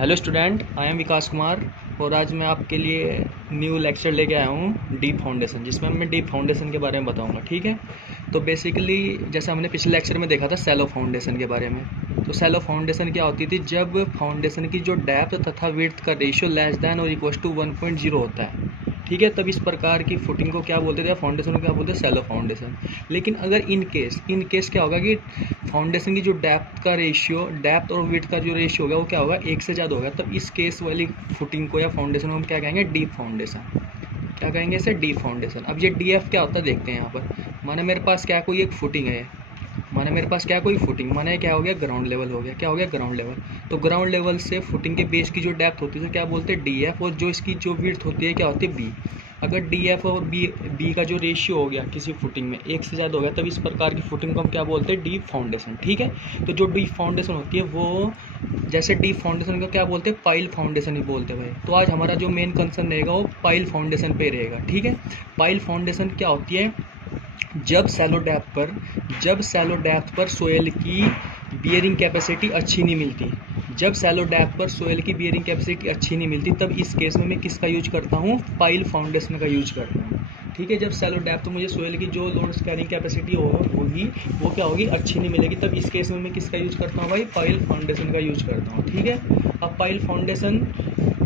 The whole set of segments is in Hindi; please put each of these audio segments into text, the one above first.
हेलो स्टूडेंट, आई एम विकास कुमार और आज मैं आपके लिए न्यू लेक्चर लेके आया हूँ डीप फाउंडेशन, जिसमें मैं डीप फाउंडेशन के बारे में बताऊँगा। ठीक है, तो बेसिकली जैसे हमने पिछले लेक्चर में देखा था सैलो फाउंडेशन के बारे में। तो सैलो फाउंडेशन क्या होती थी? जब फाउंडेशन की जो डेप्थ तथा विड्थ का रेशियो लेस दैन और इक्वल टू 1.0 होता है, ठीक है, तब इस प्रकार की फुटिंग को क्या बोलते थे? फाउंडेशन को क्या बोलते हैं? Shallow foundation. लेकिन अगर इन केस क्या होगा कि फाउंडेशन की जो डेप्थ और विड्थ का जो रेशियो होगा वो क्या होगा? एक से ज़्यादा होगा, तब इस केस वाली फुटिंग को या फाउंडेशन को हम क्या कहेंगे? Deep foundation. क्या कहेंगे इसे? Deep foundation. अब ये डी एफ क्या होता है देखते हैं यहाँ पर। माने मेरे पास क्या कोई एक फुटिंग है, माने मेरे पास क्या कोई फुटिंग, माने क्या हो गया? ग्राउंड लेवल हो गया। क्या हो गया? Ground level. तो ग्राउंड लेवल से फुटिंग के बेस की जो डेप्थ होती है तो क्या बोलते हैं? D F. और जो इसकी जो विड्थ होती है क्या होती है? बी। अगर डी एफ और बी का जो रेशियो हो गया किसी फुटिंग में एक से ज़्यादा हो गया, तब इस प्रकार की फुटिंग को हम क्या बोलते हैं? Deep foundation. ठीक है, तो जो डीप फाउंडेशन होती है वो, जैसे डीप फाउंडेशन का क्या बोलते हैं? पाइल फाउंडेशन ही बोलते हैं भाई। तो आज हमारा जो मेन कंसर्न रहेगा वो पाइल फाउंडेशन पे रहेगा। ठीक है, पाइल फाउंडेशन क्या होती है? जब सैलो डेप्थ पर सोयल की बियरिंग कैपेसिटी अच्छी नहीं मिलती, जब सैलो डेप्थ पर सोयल की बियरिंग कैपेसिटी अच्छी नहीं मिलती, तब इस केस में मैं किसका यूज करता हूँ? पाइल फाउंडेशन का यूज करता हूँ। ठीक है, जब सैलो डेप्थ तो मुझे सोयल की जो लोड कैरिंग कैपेसिटी होगी वो क्या होगी? अच्छी नहीं मिलेगी, तब इस केस में मैं किसका यूज करता हूँ भाई? पाइल फाउंडेशन का यूज करता हूँ। ठीक है, अब पाइल फाउंडेशन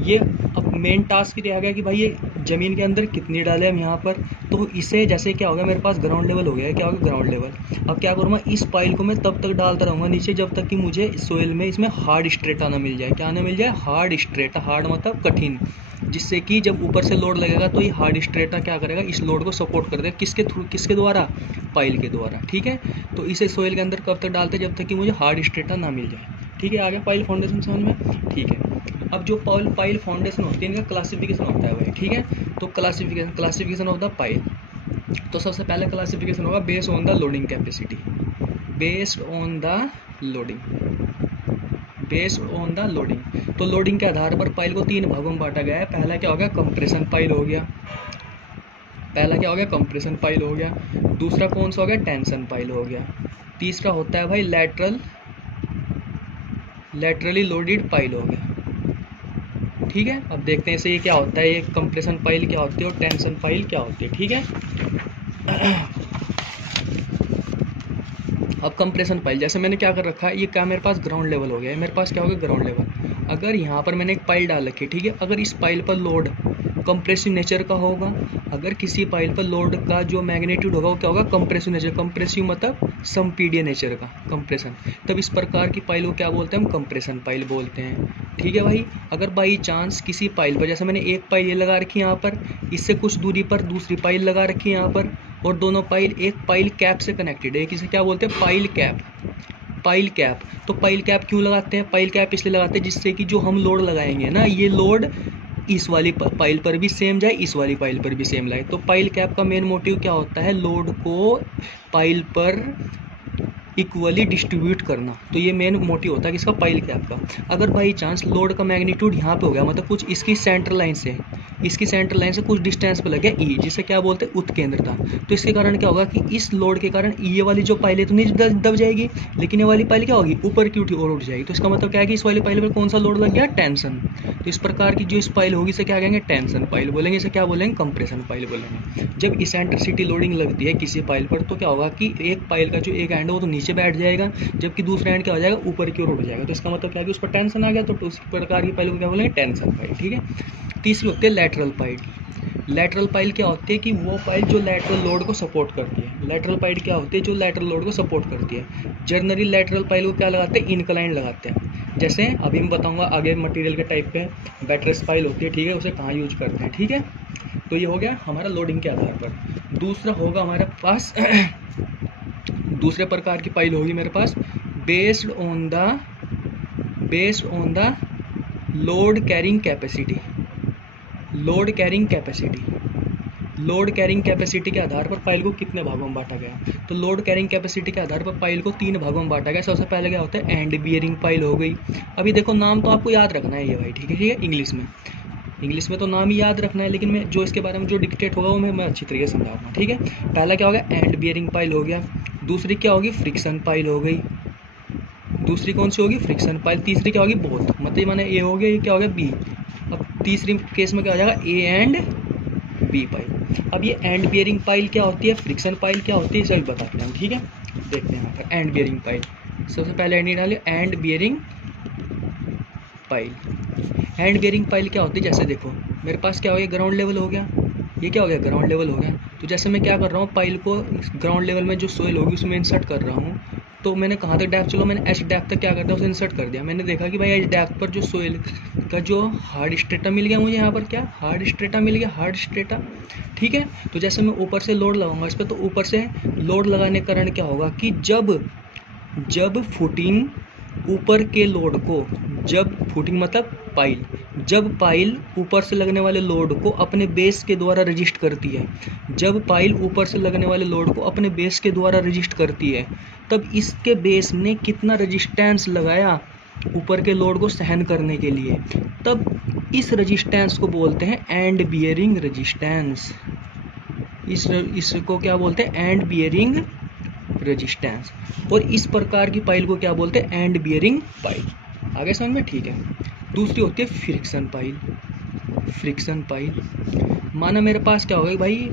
ये अब मेन टास्क रह गया कि भाई ये ज़मीन के अंदर कितनी डालें हम यहाँ पर। तो इसे जैसे क्या होगा, मेरे पास ग्राउंड लेवल हो गया है। क्या होगा? Ground level. अब क्या करूँगा? इस पाइल को मैं तब तक डालता रहूँगा नीचे जब तक कि मुझे सोइल में इसमें हार्ड स्ट्रेटा ना मिल जाए। क्या ना मिल जाए? Hard strata. हार्ड मतलब कठिन, जिससे कि जब ऊपर से लोड लगेगा तो ये हार्ड स्ट्रेटा क्या करेगा? इस लोड को सपोर्ट कर देगा। किसके थ्रू? किसके द्वारा? पाइल के द्वारा। ठीक है, तो इसे सोइल के अंदर कब तक डालते हैं? जब तक कि मुझे हार्ड स्ट्रेटा ना मिल जाए। ठीक है, आगे पाइल फाउंडेशन समझ में? ठीक है, अब जो पाइल फाउंडेशन होती है इनका क्लासिफिकेशन होता है भाई। ठीक है, तो क्लासिफिकेशन ऑफ द पाइल। तो सबसे पहले क्लासिफिकेशन होगा based on the loading capacity. Based on the loading. तो लोडिंग के आधार पर पाइल को तीन भागों में बांटा गया है। पहला क्या हो गया? कंप्रेशन पाइल हो गया। दूसरा कौन सा हो गया? टेंशन पाइल हो गया। तीसरा होता है भाई लैटरली लोडेड पाइल हो गया। ठीक है, अब देखते हैं इसे ये क्या होता है, ये कंप्रेशन पाइल क्या होती है और टेंशन पाइल क्या होती है। ठीक है, अब कंप्रेशन पाइल जैसे मैंने क्या कर रखा है, ये क्या मेरे पास ग्राउंड लेवल हो गया है। मेरे पास क्या हो गया? Ground level. अगर यहाँ पर मैंने एक पाइल डाल रखी है, ठीक है, अगर इस पाइल पर लोड कंप्रेसिव नेचर का होगा, अगर किसी पाइल पर लोड का जो मैग्नीट्यूड होगा वो क्या होगा? Compressive nature. कंप्रेसिव मतलब संपीड्य नेचर का कंप्रेशन। तब इस प्रकार की पाइल को क्या बोलते हैं? हम कंप्रेशन पाइल बोलते हैं। ठीक है भाई, अगर बाई चांस किसी पाइल पर, जैसे मैंने एक पाइल ये लगा रखी है यहाँ पर, इससे कुछ दूरी पर दूसरी पाइल लगा रखी है यहाँ पर, और दोनों पाइल एक पाइल कैप से कनेक्टेड है। इसे क्या बोलते हैं? Pile cap. तो पाइल कैप क्यों लगाते हैं? पाइल कैप इसलिए लगाते हैं जिससे कि जो हम लोड लगाएंगे ना, ये लोड इस वाली पाइल पर भी सेम जाए, इस वाली पाइल पर भी सेम लाए। तो पाइल कैप का मेन मोटिव क्या होता है? लोड को पाइल पर इक्वली डिस्ट्रीब्यूट करना। तो ये मेन मोटिव होता है किसका? पाइल कैप का। अगर बाई चांस लोड का मैग्नीट्यूड यहाँ पे हो गया, मतलब कुछ इसकी सेंटर लाइन से कुछ डिस्टेंस पे लग गया ई, जिसे क्या बोलते हैं? उत्केंद्रता। तो इसके कारण क्या होगा कि इस लोड के कारण ये वाली जो पाइल है तो नहीं दब जाएगी, लेकिन ये वाली पाइल क्या होगी? ऊपर की और उठ जाएगी। तो इसका मतलब क्या है कि इस वाली पाइल पर कौन सा लोड लग गया? टेंशन। तो इस प्रकार की जो इस पाइल होगी इसे क्या कहेंगे? टेंशन पाइल बोलेंगे। इसे क्या बोलेंगे? कंप्रेशन पाइल बोलेंगे। जब इसेंट्रिसिटी लोडिंग लगती है किसी पाइल पर तो क्या होगा कि एक पाइल का जो एक एंड है वो तो नीचे बैठ जाएगा, जबकि दूसरा एंड क्या हो जाएगा? ऊपर की ओर उठ जाएगा। तो इसका मतलब क्या है कि उस पर टेंशन आ गया, तो उस प्रकार की पाइल को क्या बोलेंगे? Tension pile. ठीक है, तीसरी होती है लैटरल पाइल। लैटरल पाइल क्या होती है कि वो पाइल जो लैटरल लोड को सपोर्ट करती है। लैटरल पाइल क्या होती है? जो लैटरल लोड को सपोर्ट करती है। जनरली लैटरल पाइल को क्या लगाते हैं? इनक्लाइन लगाते हैं। जैसे अभी मैं बताऊंगा आगे मटेरियल के टाइप पे बैटरेस पाइल होती है। ठीक है, उसे कहाँ यूज करते हैं। ठीक है, तो ये हो गया हमारा लोडिंग के आधार पर। दूसरा होगा हमारे पास दूसरे प्रकार की पाइल होगी मेरे पास based on the load carrying capacity. Load carrying capacity के आधार पर पाइल को कितने भागों में बांटा गया? तो लोड कैरिंग कैपेसिटी के आधार पर पाइल को तीन भागों में बांटा गया। सबसे पहले क्या होता है? एंड बियरिंग पाइल हो गई। अभी देखो नाम तो आपको याद रखना है ये भाई। ठीक है, इंग्लिश में तो नाम ही याद रखना है, लेकिन मैं जो इसके बारे में जो डिक्टेट होगा वो मैं अच्छी तरीके से समझाऊंगा। ठीक है, पहला क्या हो गया? एंड बियरिंग पाइल हो गया। दूसरी क्या होगी? फ्रिक्शन पाइल हो गई। दूसरी कौन सी होगी, फ्रिक्शन पाइल। तीसरी क्या होगी, बोथ, मतलब माने ए हो गया, ये क्या हो गया, बी। अब तीसरी केस में क्या हो जाएगा, ए एंड बी पाइल। अब ये एंड बियरिंग पाइल क्या होती है, फ्रिक्शन पाइल क्या होती है, इसे बताते हैं हम, ठीक है। देखते हैं यहाँ पर एंड बियरिंग पाइल। सबसे पहले एंड डालिए, and bearing pile. Hand bearing pile क्या होती है, जैसे देखो मेरे पास क्या हो गया, ग्राउंड लेवल हो गया, ये क्या हो गया, ग्राउंड लेवल हो गया। तो जैसे मैं क्या कर रहा हूँ, पाइल को ग्राउंड लेवल में जो सोइल होगी उसमें इंसर्ट कर रहा हूँ। तो मैंने कहाँ तक डेप्थ, चलो मैंने एच डेप्थ तक क्या कर दिया, उसे इंसर्ट कर दिया। मैंने देखा कि भाई एच डेप्थ पर जो सोइल का जो हार्ड स्ट्रेटा मिल गया मुझे, यहाँ पर क्या हार्ड स्ट्रेटा मिल गया, हार्ड स्ट्रेटा, ठीक है। तो जैसे मैं ऊपर से लोड लगाऊंगा इस पर, तो ऊपर से लोड लगाने के कारण क्या होगा कि जब फुटिंग ऊपर के लोड को, जब फुटिंग मतलब पाइल, जब पाइल ऊपर से लगने वाले लोड को अपने बेस के द्वारा रजिस्ट करती है, जब पाइल ऊपर से लगने वाले लोड को अपने बेस के द्वारा रजिस्ट करती है, तब इसके बेस ने कितना रजिस्टेंस लगाया ऊपर के लोड को सहन करने के लिए, तब इस रजिस्टेंस को बोलते हैं एंड बियरिंग रजिस्टेंस। इसको क्या बोलते हैं, एंड बियरिंग रेजिस्टेंस। और इस प्रकार की पाइल को क्या बोलते हैं, एंड बियरिंग पाइल। आगे समझ में, ठीक है। दूसरी होती है फ्रिक्शन पाइल। फ्रिक्शन पाइल माना मेरे पास क्या हो गया भाई,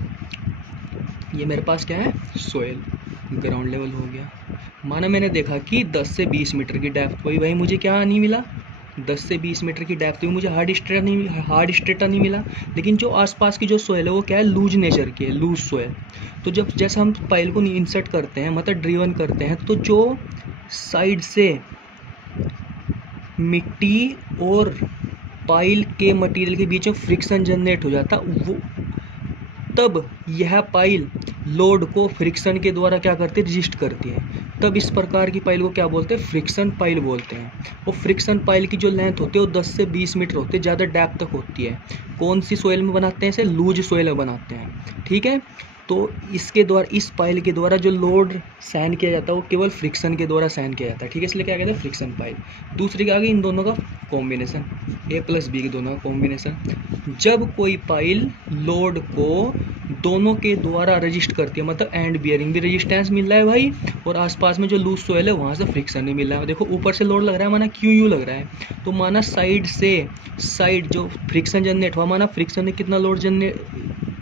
ये मेरे पास क्या है, सोयल, ग्राउंड लेवल हो गया। माना मैंने देखा कि 10 से 20 मीटर की डेप्थ हुई, भाई मुझे क्या नहीं मिला, 10 से 20 मीटर की डेप्थ हुई, मुझे हार्ड स्ट्रेटा नहीं मिला। लेकिन जो आसपास की जो सोयल है वो क्या है, लूज नेचर की है, लूज सोयल। तो जब जैसे हम पाइल को इंसर्ट करते हैं, मतलब ड्रिवन करते हैं, तो जो साइड से मिट्टी और पाइल के मटेरियल के बीच में फ्रिक्शन जनरेट हो जाता, वो तब यह पाइल लोड को फ्रिक्शन के द्वारा क्या करती है, रजिस्ट करती है। तब इस प्रकार की पाइल को क्या बोलते हैं, फ्रिक्शन पाइल बोलते हैं। और फ्रिक्शन पाइल की जो लेंथ होती है वो 10 से 20 मीटर होती है, ज़्यादा डेप्थ तक होती है। कौन सी सोयल में बनाते हैं इसे, लूज सोयल में बनाते हैं, ठीक है। तो इसके द्वारा, इस पाइल के द्वारा जो लोड सहन किया जाता है वो केवल फ्रिक्शन के द्वारा सहन किया जाता है, ठीक है। इसलिए क्या कहते हैं, फ्रिक्शन पाइल। दूसरी क्या आ गई, इन दोनों का कॉम्बिनेशन, ए प्लस बी के दोनों का कॉम्बिनेशन। जब कोई पाइल लोड को दोनों के द्वारा रजिस्ट करती है, मतलब एंड बियरिंग भी रेजिस्टेंस मिल रहा है भाई, और आसपास में जो लूज सोयल है वहाँ से फ्रिक्शन भी मिल रहा है। देखो ऊपर से लोड लग रहा है, माना क्यू यू लग रहा है, तो माना साइड से साइड जो फ्रिक्शन जनरेट हुआ, माना फ्रिक्शन ने कितना लोड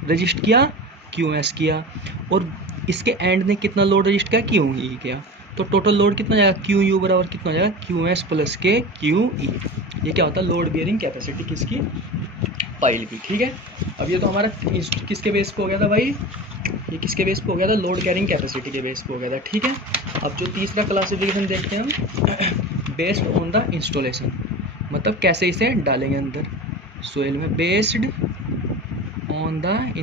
रजिस्ट किया, क्यू एस किया, और इसके एंड ने कितना लोड रजिस्ट किया, क्यू ई किया। तो टोटल लोड कितना जाएगा, क्यू यू बराबर कितना जाएगा, क्यू एस प्लस के क्यू ई। ये क्या होता है, लोड बियरिंग कैपेसिटी किसकी, पाइल की, ठीक है। अब ये तो हमारा किसके बेस पे हो गया था भाई, ये किसके बेस पे हो गया था, लोड कैरिंग कैपेसिटी के बेस पे हो गया था, ठीक है। अब जो तीसरा क्लासिफिकेशन देखते हैं हम, बेस्ड ऑन द इंस्टॉलेशन, मतलब कैसे इसे डालेंगे अंदर सोइल में, बेस्ड ऑन द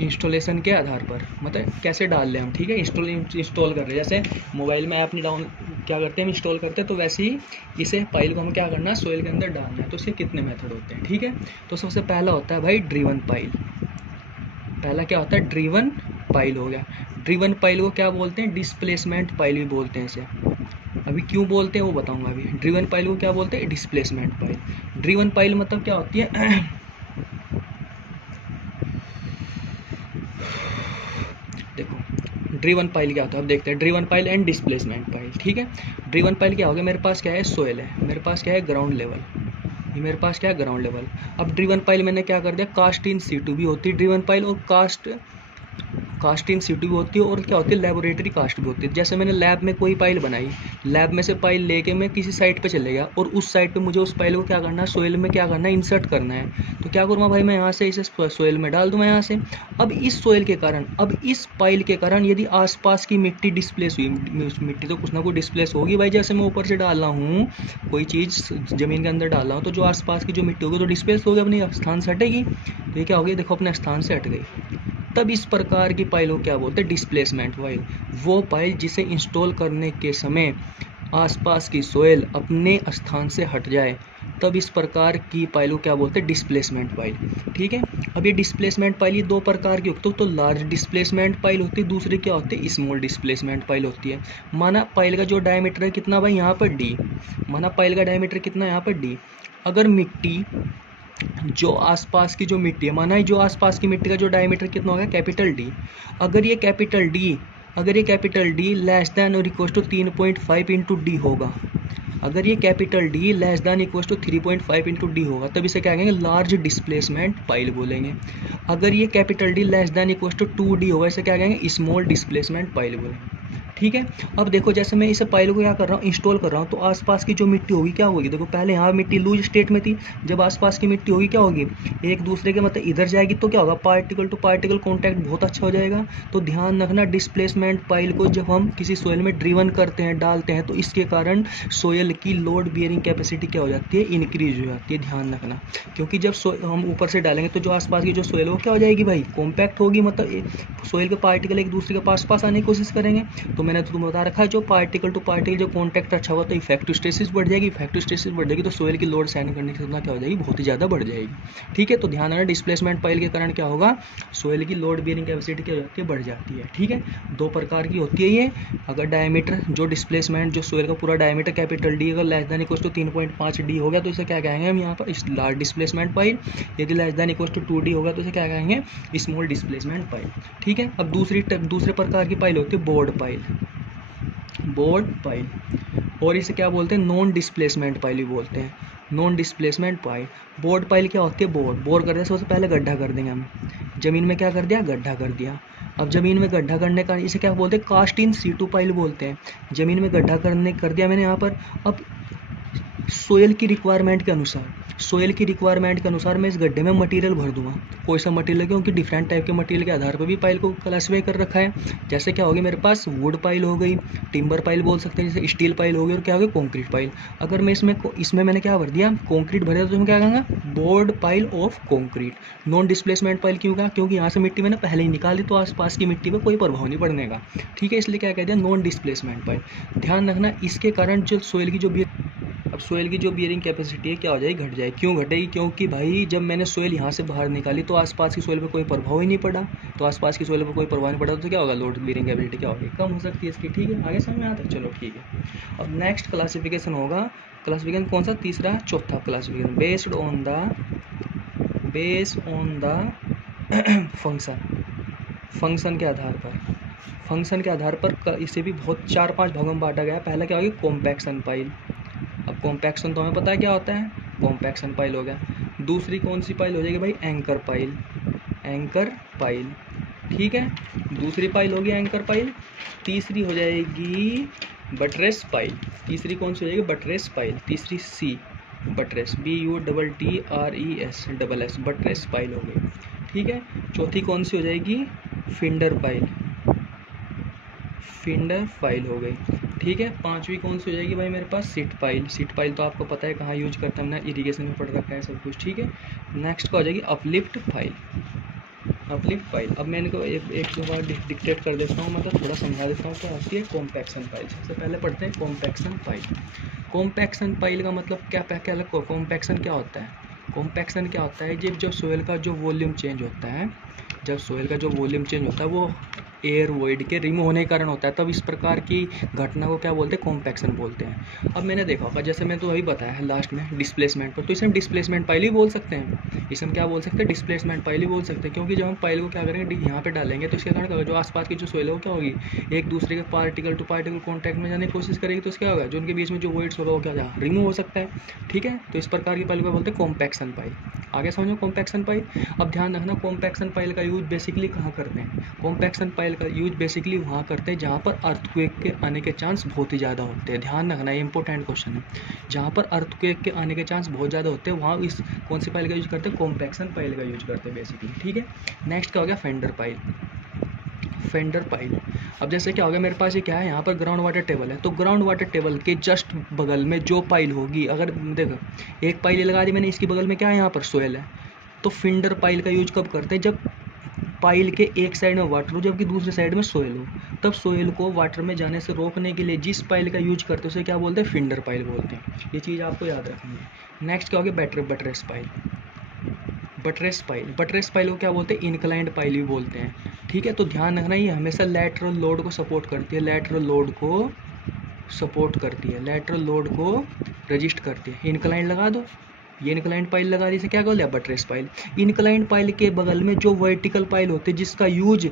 इंस्टॉलेशन के आधार पर, मतलब कैसे डाल लें हम, ठीक है। इंस्टॉल कर रहे हैं, जैसे मोबाइल में ऐप डाउन क्या करते हैं हम, इंस्टॉल करते हैं, तो वैसे ही इसे पाइल को हम क्या करना है, सोइल के अंदर डालना है। तो इसके कितने मेथड होते हैं, ठीक है। तो सबसे पहला होता है भाई ड्रिवन पाइल। पहला क्या होता है, ड्रिवन पाइल हो गया। ड्रिवन पाइल को क्या बोलते हैं, डिस्प्लेसमेंट पाइल भी बोलते हैं इसे। अभी क्यों बोलते हैं वो बताऊंगा अभी। ड्रिवन पाइल को क्या बोलते हैं, डिस्प्लेसमेंट पाइल। ड्रिवन पाइल मतलब क्या होती है, देखो ड्रिवन पाइल क्या होता है, अब देखते हैं driven pile and displacement pile, ठीक है। ड्रिवन पाइल क्या हो गया, मेरे पास क्या है, सोयल है, मेरे पास क्या है, ग्राउंड लेवल, ये मेरे पास क्या है, ग्राउंड लेवल। अब ड्रिवन पाइल मैंने क्या कर दिया, कास्ट इन सीटू भी होती है ड्रिवन पाइल, और कास्ट इन सीटू भी होती है, और क्या होती है, लेबोरेटरी कास्ट भी होती है। जैसे मैंने लैब में कोई पाइल बनाई, लैब में से पाइल लेके मैं किसी साइट पे चले गया, और उस साइट पे मुझे उस पाइल को क्या करना है, सोइल में क्या करना है, इंसर्ट करना है। तो क्या करूँगा भाई, मैं यहाँ से इसे सोइल में डाल दूँ, मैं यहाँ से। अब इस सोइल के कारण, अब इस पाइल के कारण यदि आसपास की मिट्टी डिस्प्लेस हुई, मिट्टी तो कुछ ना कुछ डिस्प्लेस होगी भाई, जैसे मैं ऊपर से डाल रहा हूँ कोई चीज़ ज़मीन के अंदर डाल रहा हूँ, तो जो आसपास की जो मिट्टी होगी तो डिस्प्लेस होगी, अपने स्थान से हटेगी। तो ये क्या होगी, देखो अपने स्थान से हट गई। तब इस प्रकार की पाइल को क्या बोलते हैं, डिस्प्लेसमेंट पाइल। वो पाइल जिसे इंस्टॉल करने के समय आसपास की सोयल अपने स्थान से हट जाए, तब इस प्रकार की पाइल को क्या बोलते हैं, डिस्प्लेसमेंट पाइल, ठीक है। अब ये डिस्प्लेसमेंट पाइल ये दो प्रकार की होती है, तो लार्ज डिस्प्लेसमेंट पाइल होती है, दूसरी क्या होती है, स्मॉल डिस्प्लेसमेंट पाइल होती है। माना पाइल का जो डायमीटर है कितना भाई, यहाँ पर डी, माना पाइल का डायमीटर कितना यहाँ पर डी। अगर मिट्टी जो आसपास की जो मिट्टी है, माना जो आसपास की मिट्टी का जो डायमीटर कितना होगा, कैपिटल डी। अगर ये कैपिटल डी अगर ये कैपिटल डी लेस दैन और इक्वल टू 3.5 इंटू डी होगा, अगर ये capital D less than equal to 3.5 into D होगा तब इसे क्या कहेंगे, लार्ज डिस्प्लेसमेंट पाइल बोलेंगे। अगर ये capital D less than equal to 2D होगा इसे क्या कहेंगे, स्मॉल डिस्प्लेसमेंट पाइल बोलेंगे। ठीक है, अब देखो जैसे मैं इसे पाइल को क्या कर रहा हूँ, इंस्टॉल कर रहा हूँ, तो आसपास की जो मिट्टी होगी क्या होगी, देखो पहले यहाँ मिट्टी लूज स्टेट में थी, जब आसपास की मिट्टी होगी क्या होगी, एक दूसरे के मतलब इधर जाएगी तो क्या होगा, पार्टिकल टू पार्टिकल कॉन्टैक्ट बहुत अच्छा हो जाएगा। तो ध्यान रखना डिस्प्लेसमेंट पाइल को जब हम किसी सोयल में ड्रिवन करते हैं, डालते हैं, तो इसके कारण सोयल की लोड बियरिंग कैपेसिटी क्या हो जाती है, इंक्रीज हो जाती है। ध्यान रखना, क्योंकि जब हम ऊपर से डालेंगे तो जो आसपास की जो सोयल हो क्या हो जाएगी भाई, कॉम्पैक्ट होगी, मतलब सोयल के पार्टिकल एक दूसरे के पास आने की कोशिश करेंगे। तो मैंने तो तुम्हें बता रखा है जो पार्टिकल टू पार्टिकल जो कॉन्टैक्ट अच्छा हुआ तो इफेक्टिव स्ट्रेसिस बढ़ जाएगी, इफेक्टिव स्ट्रेसिस बढ़ जाएगी तो सोयल की लोड सहन करने की क्षमता क्या हो जाएगी, बहुत ही ज़्यादा बढ़ जाएगी। ठीक है, तो ध्यान रखना डिस्प्लेसमेंट पाइल के कारण क्या होगा, सोयल की लोड बियरिंग कैपेसिटी क्या हो जाती है, बढ़ जाती है। ठीक है, दो प्रकार की होती है ये। अगर डायमीटर जो डिस्प्लेसमेंट जो सोयल का पूरा डायमीटर कैपिटल डी अगर less than equal to 3.5 D हो गया तो इसे क्या कहेंगे हम यहाँ पर, लार्ज डिस्प्लेसमेंट पाइल। यदि less than equal to 2D होगा तो इसे क्या कहेंगे, स्मॉल डिस्प्लेसमेंट पाइल। ठीक है, अब दूसरे प्रकार की पाइल होती है बोर्ड पाइल, बोर्ड पाइल, और इसे क्या बोलते हैं, नॉन डिस्प्लेसमेंट पाइल भी बोलते हैं, non displacement pile. Board pile क्या होती है, बोर करते हैं, सबसे पहले गड्ढा कर देंगे हम, जमीन में क्या कर दिया, गड्ढा कर दिया। अब जमीन में गड्ढा करने का इसे क्या बोलते हैं, कास्ट इन सीटू पाइल बोलते हैं। जमीन में गड्ढा कर दिया मैंने यहाँ पर। अब सोयल की रिक्वायरमेंट के अनुसार मैं इस गड्ढे में मटेरियल भर दूंगा, कोई सा मटेरियल, क्योंकि डिफरेंट टाइप के मटेरियल के आधार पर भी पाइल को क्लासीफाई कर रखा है। जैसे क्या होगी मेरे पास, वुड पाइल हो गई, टिम्बर पाइल बोल सकते हैं, जैसे स्टील पाइल हो गई, और क्या होगी, कंक्रीट पाइल। अगर मैं इसमें मैंने क्या भर दिया, कंक्रीट भर दिया, तो मैं क्या कहूँगा, board pile of concrete. Non displacement pile क्यों कहा, क्योंकि यहाँ से मिट्टी मैंने पहले ही निकाली तो आसपास की मिट्टी पर कोई प्रभाव नहीं पड़ने का। ठीक है, इसलिए क्या कह दिया, नॉन डिस्प्लेसमेंट पाइल। ध्यान रखना इसके कारण जो सोयल की जो बियरिंग कैपेसिटी है क्या हो जाएगी, घट जाएगी। क्यों घटेगी, क्योंकि भाई जब मैंने सोयल यहाँ से बाहर निकाली तो आसपास की सोयल पर कोई प्रभाव ही नहीं पड़ा, तो क्या होगा, लोड बियरिंग कैपेसिटी क्या होगी, कम हो सकती है इसकी। ठीक है, आगे समझ में आता है, चलो ठीक है। अब नेक्स्ट क्लासिफिकेशन होगा, क्लासिफिकेशन कौन सा, तीसरा चौथा classification, based on the function के आधार पर इसे भी बहुत 4-5 भागों में बांटा गया है। पहला क्या होगी, कॉम्पैक्शन पाइल। अब कॉम्पैक्शन तो हमें पता है क्या होता है, कॉम्पैक्शन पाइल हो गया। दूसरी कौन सी पाइल हो जाएगी भाई, एंकर पाइल। ठीक है, दूसरी पाइल होगी एंकर पाइल। तीसरी हो जाएगी बटरेस पाइल। तीसरी कौन सी हो जाएगी, बटरेस पाइल। तीसरी सी, बटरेस, BUTTRES बटरेस पाइल हो गई। ठीक है, चौथी कौन सी हो जाएगी, फिंडर पाइल हो गई। ठीक है, पांचवी कौन सी हो जाएगी भाई मेरे पास, सीट पाइल तो आपको पता है कहाँ यूज करते हैं, हमने इरिगेशन में पढ़ रखा है सब कुछ। ठीक है, नेक्स्ट का हो जाएगी अपलिफ्ट पाइल। अब मैं इनको एक दो बार डिक्टेट कर देता हूँ, मतलब थोड़ा समझा देता हूँ क्या आती है कॉम्पैक्शन पाइल। सबसे पहले पढ़ते हैं कॉम्पैक्शन पाइल का मतलब क्या कॉम्पैक्शन क्या होता है, जब सोयल का जो वॉल्यूम चेंज होता है, वो एयर वॉइड के रिमूव होने के कारण होता है, तब इस प्रकार की घटना को क्या बोलते हैं, कॉम्पैक्शन बोलते हैं। अब मैंने देखा होगा, जैसे मैं तो वही बताया है लास्ट में डिस्प्लेसमेंट पर, तो इसे हम डिस्प्लेसमेंट पाइल ही बोल सकते हैं, डिस्प्लेसमेंट पाइल ही बोल सकते हैं। क्योंकि जब हम पाइल को क्या करेंगे, यहाँ पे डालेंगे तो इसके कारण जो आसपास की जो सोयल हो क्या होगी, एक दूसरे के पार्टिकल टू पार्टिकल कॉन्टैक्ट में जाने की कोशिश करेगी, तो क्या होगा, जो उनके बीच में जो वॉइड्स होगा वो क्या रिमूव हो सकता है। ठीक है, तो इस प्रकार की पाइल को बोलते हैं कॉम्पैक्शन पाइल। आगे समझो कॉम्पैक्शन पाइल। अब ध्यान रखना कॉम्पैक्शन पाइल का यूज बेसिकली कहाँ करते हैं, कॉम्पैक्शन पाइल का यूज बेसिकली वहाँ करते हैं जहाँ पर अर्थक्वेक के आने के चांस बहुत ही ज़्यादा होते हैं। ध्यान रखना, ये इंपॉर्टेंट क्वेश्चन है। जहाँ पर अर्थक्वेक के आने के चांस बहुत ज़्यादा होते हैं वहाँ इस कौन सी पाइल का यूज करते हैं, कॉम्पैक्शन पाइल का यूज करते हैं बेसिकली। ठीक है, नेक्स्ट क्या हो गया, फेंडर पाइल। अब जैसे क्या हो गया, मेरे पास ये क्या है, यहाँ पर ग्राउंड वाटर टेबल है, तो ग्राउंड वाटर टेबल के जस्ट बगल में जो पाइल होगी, अगर देखो एक पाइल लगा दी मैंने, इसकी बगल में क्या है, यहाँ पर सोयल है, तो फिंडर पाइल का यूज कब करते हैं, जब पाइल के एक साइड में वाटर हो जबकि दूसरे साइड में सोयल हो, तब सोयल को वाटर में जाने से रोकने के लिए जिस पाइल का यूज करते हैं उसे क्या बोलते हैं, फिंडर पाइल बोलते हैं। ये चीज़ आपको याद रखनी है। नेक्स्ट क्या होगी, बटरेस पाइल को क्या बोलते हैं, इंक्लाइंड पाइल भी बोलते हैं। ठीक है, तो ध्यान रखना ये हमेशा लैटरल लोड को सपोर्ट करती है, लैटरल लोड को रजिस्ट करती है। इंक्लाइंड लगा दो ये इंक्लाइंड पाइल लगा दी, इसे क्या बोलते हैं, बटरेस पाइल। इंक्लाइंड पाइल के बगल में जो वर्टिकल पाइल होते हैं जिसका यूज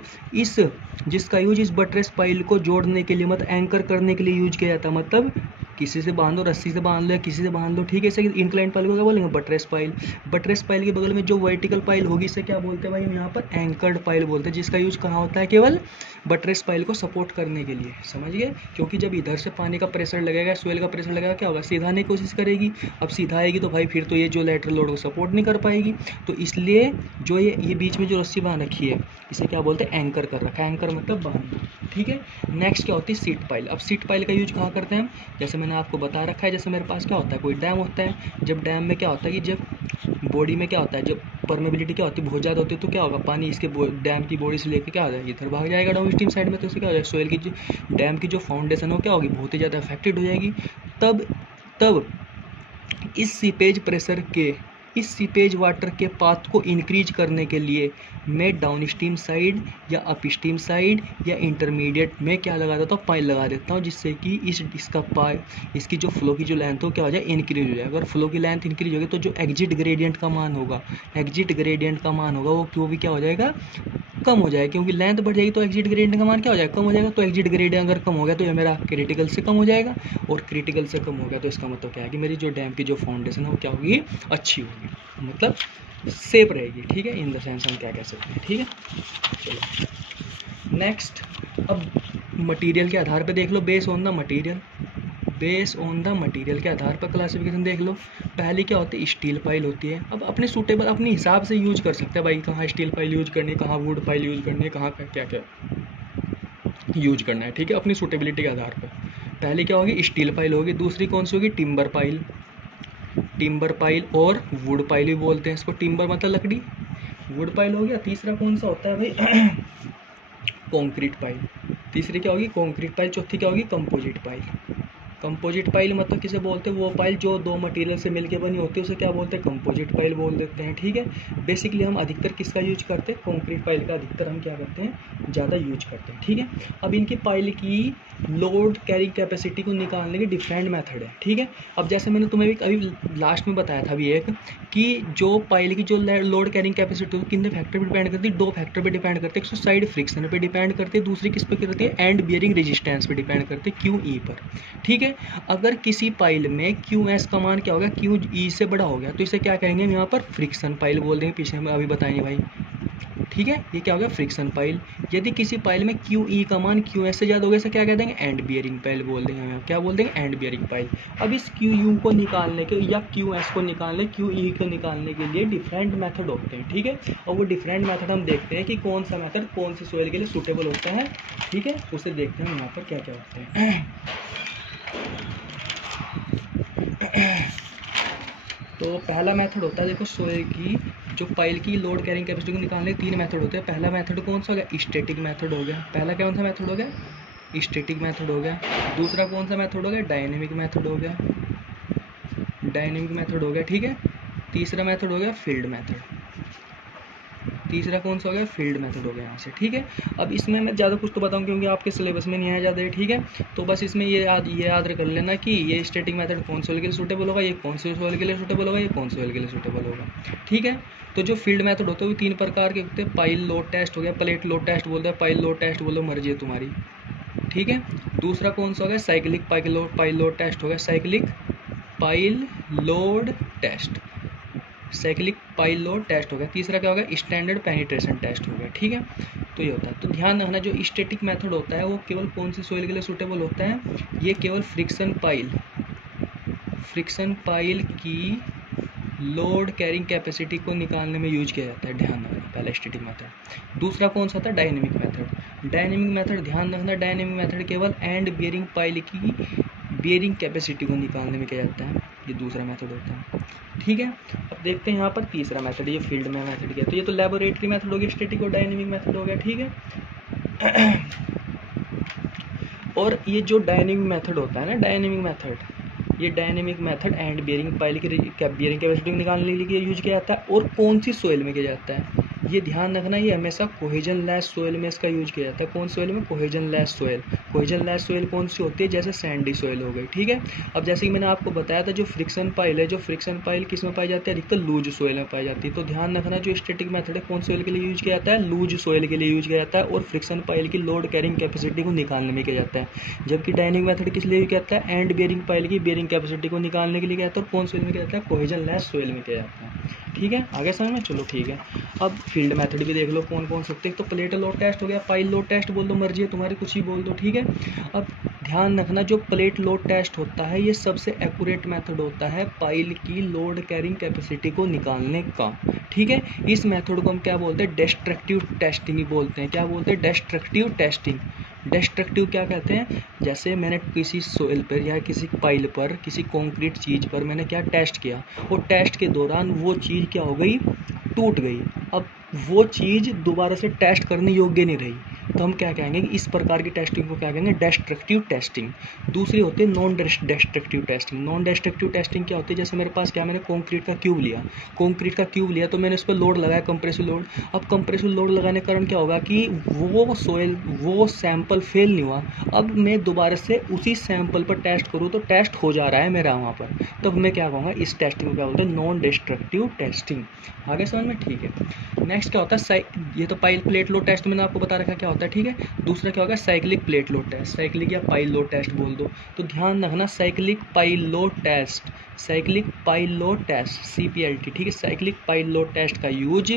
इस बटरेस पाइल को जोड़ने के लिए, मतलब एंकर करने के लिए यूज किया जाता है। मतलब किसी से बांधो, रस्सी से बांध लो या किसी से बांध लो, ठीक है। इसे इंक्लाइंड पाइल को क्या बोलेंगे, बटरेस पाइल। बटरेस पाइल के बगल में जो वर्टिकल पाइल होगी इसे क्या बोलते हैं भाई, हम यहाँ पर एंकर्ड पाइल बोलते हैं, जिसका यूज कहाँ होता है, केवल बटरेस पाइल को सपोर्ट करने के लिए, समझ गए। क्योंकि जब इधर से पानी का प्रेशर लगेगा, सोइल का प्रेशर लगेगा, क्या होगा, सीधा आने की कोशिश करेगी। अब सीधा आएगी तो भाई फिर तो ये जो लेटरल लोड को सपोर्ट नहीं कर पाएगी। तो इसलिए जो ये बीच में जो रस्सी बांध रखी है इसे क्या बोलते हैं, एंकर कर रखा है। एंकर मतलब बांधना, ठीक है। नेक्स्ट क्या होती है, सीट पाइल। अब सीट पाइल का यूज कहाँ करते हैं हम, जैसे मैंने आपको बता रखा है, जैसे मेरे पास क्या होता है, कोई डैम होता है। जब डैम में क्या होता है कि जब बॉडी में क्या होता है, जब परमेबिलिटी क्या होती है, बहुत ज़्यादा होती है, तो क्या होगा, पानी इसके डैम की बॉडी से लेकर क्या हो जाएगा, इधर भाग जाएगा डाउन स्ट्रीम साइड में। तो इससे क्या हो जाएगा, सोइल की जो डैम की जो फाउंडेशन हो क्या होगी, बहुत ही ज़्यादा अफेक्टेड हो जाएगी। तब इस सीपेज वाटर के पाथ को इंक्रीज करने के लिए मैं डाउन स्ट्रीम साइड या अप स्ट्रीम साइड या इंटरमीडिएट में क्या लगा देता हूँ, पाइल लगा देता हूँ, जिससे कि इसकी जो फ्लो की जो लेंथ हो क्या हो जाए, इंक्रीज हो जाए। अगर फ्लो की लेंथ इंक्रीज होगी तो जो एग्जिट ग्रेडियंट का मान होगा वो भी क्या हो जाएगा, कम हो जाएगा। क्योंकि लेंथ बढ़ जाएगी तो एग्जिट ग्रेडियंट का मान क्या हो जाएगा, कम हो जाएगा। तो एग्जिट ग्रेडियंट अगर कम हो गया तो ये मेरा क्रिटिकल से कम हो जाएगा, और क्रिटिकल से कम हो गया तो इसका मतलब क्या है कि मेरी जो डैम की जो फाउंडेशन है वो क्या होगी, अच्छी होगी, मतलब सेफ रहेगी, ठीक है। इन द सेंस हम क्या कह सकते हैं, ठीक है। चलो नेक्स्ट, अब मटेरियल के आधार पे देख लो, बेस ऑन द मटेरियल के आधार पर क्लासिफिकेशन देख लो। पहली क्या होती है, स्टील पाइल होती है। अब अपने सूटेबल अपने हिसाब से यूज कर सकते हैं भाई, कहाँ स्टील पाइल यूज करनी है, कहाँ वुड पाइल यूज करनी है, कहाँ क्या क्या यूज करना है, ठीक है, अपनी सूटेबिलिटी के आधार पर। पहली क्या होगी, स्टील पाइल होगी। दूसरी कौन सी होगी, टिम्बर पाइल और वुड पाइल भी बोलते हैं इसको। टिम्बर मतलब लकड़ी, वुड पाइल हो गया। तीसरा कौन सा होता है भाई, कंक्रीट पाइल। तीसरी क्या होगी, कंक्रीट पाइल। चौथी क्या होगी, कंपोजिट पाइल मतलब किसे बोलते हैं, वो पाइल जो दो मटेरियल से मिलकर बनी होती है उसे क्या बोलते हैं, कंपोजिट पाइल बोल देते हैं, ठीक है। बेसिकली हम अधिकतर किसका यूज करते हैं, कंक्रीट पाइल का अधिकतर हम क्या करते हैं, ज़्यादा यूज करते हैं, ठीक है। अब इनकी पाइल की लोड कैरिंग कैपेसिटी को निकालने के डिफरेंट मेथड है, ठीक है। अब जैसे मैंने तुम्हें भी अभी लास्ट में बताया था अभी एक, कि जो पाइल की जो लोड कैरिंग कैपेसिटी है कितने फैक्टर पर डिपेंड करती है, दो फैक्टर पर डिपेंड करती है। एक तो साइड फ्रिक्शन पर डिपेंड करती है, दूसरी किस पर करती है, एंड बियरिंग रेजिस्टेंस पर डिपेंड करती है, QE पर, ठीक है। अगर किसी पाइल में QS का मान क्या होगा, QE से बड़ा हो गया तो इसे क्या कहेंगे हम यहाँ पर, फ्रिक्शन पाइल बोल देंगे। पीछे में अभी बताएंगे भाई, ठीक है। ये क्या हो गया, फ्रिक्शन पाइल। यदि किसी पाइल में QE का मान QS से ज़्यादा हो गया इसे क्या कह देंगे, एंड बियरिंग पाइल बोल देंगे हम। क्या बोल देंगे, एंड बियरिंग पाइल। अब इस QU को निकालने के या QS को निकालने, QE को निकालने के लिए डिफरेंट मेथड होते हैं, ठीक है। और वो डिफरेंट मेथड हम देखते हैं कि कौन सा मेथड कौन सी सोइल के लिए सूटेबल होता है, ठीक है। उसे देखते हैं यहाँ पर क्या क्या होते हैं। तो पहला मेथड होता है, देखो सोइल की जो पाइल की लोड कैरिंग कैपेसिटी को निकालने के 3 मेथड होते हैं। पहला मेथड कौन सा हो गया, स्टैटिक मेथड हो गया। पहला कौन सा मेथड हो गया, स्टैटिक मेथड हो गया। दूसरा कौन सा मेथड हो गया, डायनेमिक मेथड हो गया, ठीक है। तीसरा मेथड हो गया फील्ड मेथड। तीसरा कौन सा हो गया, फील्ड मेथड हो गया यहाँ से, ठीक है। अब इसमें मैं ज़्यादा कुछ तो बताऊँ क्योंकि आपके सिलेबस में नहीं आया ज़्यादा, ठीक है। तो बस इसमें ये याद कर लेना कि ये स्टैटिक मेथड कौन से ऑयल के लिए सूटेबल होगा, ये कौन से ऑयल के लिए सूटेबल होगा, ये कौन से ऑयल के लिए सूटेबल होगा, ठीक है। तो जो फील्ड मेथड होते हैं वो 3 प्रकार के होते हैं। पाइल लोड टेस्ट हो गया, प्लेट लोड टेस्ट बोलते हैं, पाइल लोड टेस्ट बोलो, मर्जी है तुम्हारी, ठीक है। दूसरा कौन सा हो गया, साइक्लिक पाइल लोड टेस्ट हो गया, साइक्लिक पाइल लोड टेस्ट हो गया। तीसरा क्या होगा, स्टैंडर्ड पेनिट्रेशन टेस्ट हो गया, ठीक है। तो ये होता है। तो ध्यान रखना जो स्टैटिक मेथड होता है वो केवल कौन सी सोइल के लिए सूटेबल होता है, ये केवल फ्रिक्शन पाइल की लोड कैरिंग कैपेसिटी को निकालने में यूज किया जाता है, ध्यान रखना। पहला स्टैटिक मेथड। दूसरा कौन सा था, डायनेमिक मेथड। ध्यान रखना डायनेमिक मेथड केवल एंड बियरिंग पाइल की बियरिंग कैपेसिटी को निकालने में किया जाता है, ये दूसरा मेथड होता है, ठीक है। अब देखते हैं यहाँ पर तीसरा मेथड, ये फील्ड में मेथड क्या है। तो ये तो लेबोरेटरी मेथड हो गया, स्टैटिक और डायनेमिक मेथड हो गया, ठीक है। और ये जो डायनेमिक मेथड होता है ना, ये dynamic method and bearing pile की बियरिंग कैपेसिटी को निकालने के लिए यूज किया जाता है। और कौन सी सोइल में किया जाता है, ये ध्यान रखना, ये हमेशा कोहेजन लेस सोइल में इसका यूज किया जाता है। कौन सोइल में? Cohesion less soil. Cohesion less soil कौन सी होती है? जैसे सैंडी सोइल हो गई, ठीक है। अब जैसे कि मैंने आपको बताया था, जो फ्रिक्शन पाइल है, जो फ्रिक्शन पाइल किस में पाई जाती है? अधिकतर लूज सोइल में पाई जाती है। तो ध्यान रखना, जो स्टैटिक मेथड है कौन सोइल के लिए यूज किया जाता है? लूज सोइल के लिए यूज किया जाता है, और फ्रिक्शन पाइल की लोड कैरिंग कैपेसिटी को निकालने में किया जाता है। जबकि डायनिंग मेथड किस लिए किया जाता है? एंड बेयरिंग पाइल की बेयरिंग कैपेसिटी को निकालने के लिए किया जाता है। और कौन सोइल में किया जाता है? कोहेजन लेस सोइल में किया जाता है, ठीक है। आगे समझ में? चलो ठीक है। अब फील्ड मेथड भी देख लो कौन कौन सकते हैं। तो प्लेट लोड टेस्ट हो गया, पाइल लोड टेस्ट बोल दो, मर्जी है तुम्हारी, कुछ ही बोल दो, ठीक है। अब ध्यान रखना, जो प्लेट लोड टेस्ट होता है ये सबसे एक्यूरेट मेथड होता है पाइल की लोड कैरिंग कैपेसिटी को निकालने का, ठीक है। इस मेथड को हम क्या बोलते हैं? डिस्ट्रक्टिव टेस्टिंग ही बोलते हैं। क्या बोलते हैं? Destructive testing. डिस्ट्रक्टिव क्या कहते हैं? जैसे मैंने किसी सोइल पर या किसी पाइल पर, किसी कॉन्क्रीट चीज़ पर मैंने क्या टेस्ट किया, और टेस्ट के दौरान वो चीज़ क्या हो गई? टूट गई। अब वो चीज़ दोबारा से टेस्ट करने योग्य नहीं रही, तो हम क्या कहेंगे कि इस प्रकार की टेस्टिंग को क्या कहेंगे? Destructive testing. दूसरी होती है non destructive testing. Non destructive testing क्या होती है? जैसे मेरे पास क्या, मैंने कंक्रीट का क्यूब लिया, कंक्रीट का क्यूब लिया, तो मैंने उस पर लोड लगाया, कंप्रेसिव लोड। अब कंप्रेसिव लोड लगाने के कारण क्या होगा कि वो सोइल, वो सैंपल फेल नहीं हुआ। अब मैं दोबारा से उसी सैंपल पर टेस्ट करूँ तो टेस्ट हो जा रहा है मेरा वहाँ पर, तब मैं क्या कहूँगा? इस टेस्टिंग को क्या बोलते हैं? Non destructive testing. आगे समझ में? ठीक है। नेक्स्ट क्या होता है? ये तो पाइल प्लेट लोड टेस्ट मैंने आपको बता रखा क्या होता है, ठीक है। दूसरा क्या होगा? Cyclic plate load test, cyclic या पाइल लोड टेस्ट बोल दो। तो ध्यान रखना, cyclic pile load test, cyclic pile load test CPLT, ठीक है। साइक्लिक पाइल लोड टेस्ट का यूज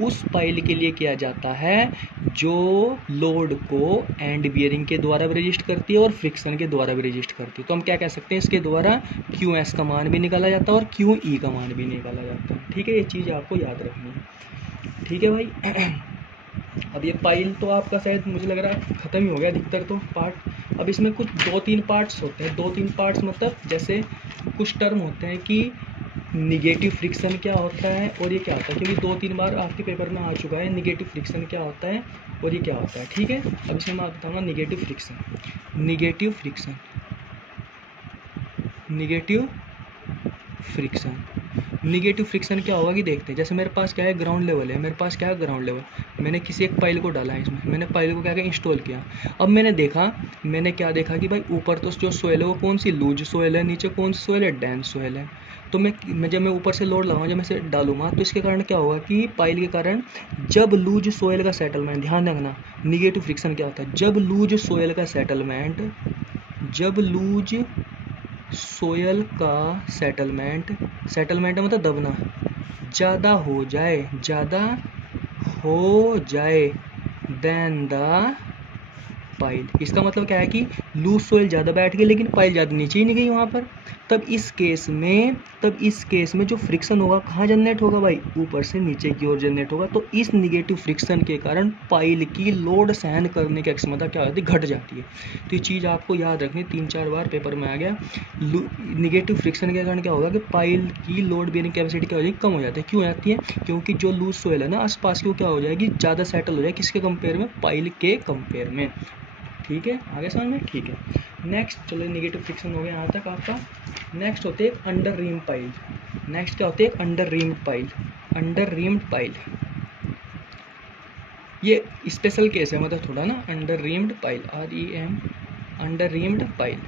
उस पाइल के लिए किया जाता है जो लोड को एंड बियरिंग के द्वारा भी रजिस्ट करती है और फ्रिक्शन के द्वारा भी रजिस्ट करती है। तो हम क्या कह सकते हैं? इसके द्वारा QS का मान भी निकाला जाता है और QE का मान भी निकाला जाता है, ठीक है। ये चीज़ आपको याद रखनी है, ठीक है भाई। अब ये पाइल तो आपका शायद मुझे लग रहा है ख़त्म ही हो गया अधिकतर तो पार्ट। अब इसमें कुछ 2-3 पार्ट्स होते हैं। 2-3 पार्ट्स मतलब जैसे कुछ टर्म होते हैं कि निगेटिव फ्रिक्शन क्या होता है और ये क्या होता है, क्योंकि 2-3 बार आपके पेपर में आ चुका है निगेटिव फ्रिक्शन क्या होता है और ये क्या होता है, ठीक है। अब इसमें मैं बताऊँगा negative friction. Negative friction, negative friction, negative friction क्या होगा कि देखते हैं। जैसे मेरे पास क्या है? ग्राउंड लेवल है, मेरे पास क्या है? Ground level. मैंने किसी एक पाइल को डाला है इसमें, मैंने पाइल को क्या किया? इंस्टॉल किया। अब मैंने देखा, मैंने क्या देखा कि भाई ऊपर तो जो सोइल है वो कौन सी? लूज सोइल है, नीचे कौन सी सोइल है? डेंस सोइल है। तो मैं जब मैं ऊपर से लोड लगाऊंगा, जब मैं इसे डालूंगा, तो इसके कारण क्या होगा कि पाइल के कारण जब लूज सोइल का सेटलमेंट, ध्यान रखना निगेटिव फ्रिक्शन क्या होता है? जब लूज सोइल का सेटलमेंट, जब लूज सोयल का सेटलमेंट, सेटलमेंट मतलब दबना, ज़्यादा हो जाए, ज़्यादा हो जाए देन द पाइल। इसका मतलब क्या है कि लूज सोइल ज़्यादा बैठ गई लेकिन पाइल ज़्यादा नीचे ही नहीं गई वहाँ पर। तब इस केस में जो फ्रिक्शन होगा कहाँ जनरेट होगा भाई? ऊपर से नीचे की ओर जनरेट होगा। तो इस निगेटिव फ्रिक्शन के कारण पाइल की लोड सहन करने की क्षमता क्या होती है? घट जाती है। तो ये चीज़ आपको याद रखनी, 3-4 बार पेपर में आ गया। निगेटिव फ्रिक्शन के कारण क्या होगा कि पाइल की लोड बेयरिंग कैपेसिटी क्या हो जाएगी? कम हो जाती है। क्यों आती है? क्योंकि जो लूज सोइल है ना आसपास की, वो क्या हो जाएगी? ज़्यादा सेटल हो जाएगी। किसके कंपेयर में? पाइल के कंपेयर में, ठीक है। आगे समझ में? ठीक है। नेक्स्ट चलो, निगेटिव फ्रिक्शन हो गया यहाँ तक आपका। नेक्स्ट होते हैं अंडर रीम्ड पाइल। नेक्स्ट क्या होते हैं? Under reamed pile. Under reamed pile ये स्पेशल केस है, मतलब थोड़ा ना। Under reamed pile, REM, under reamed pile.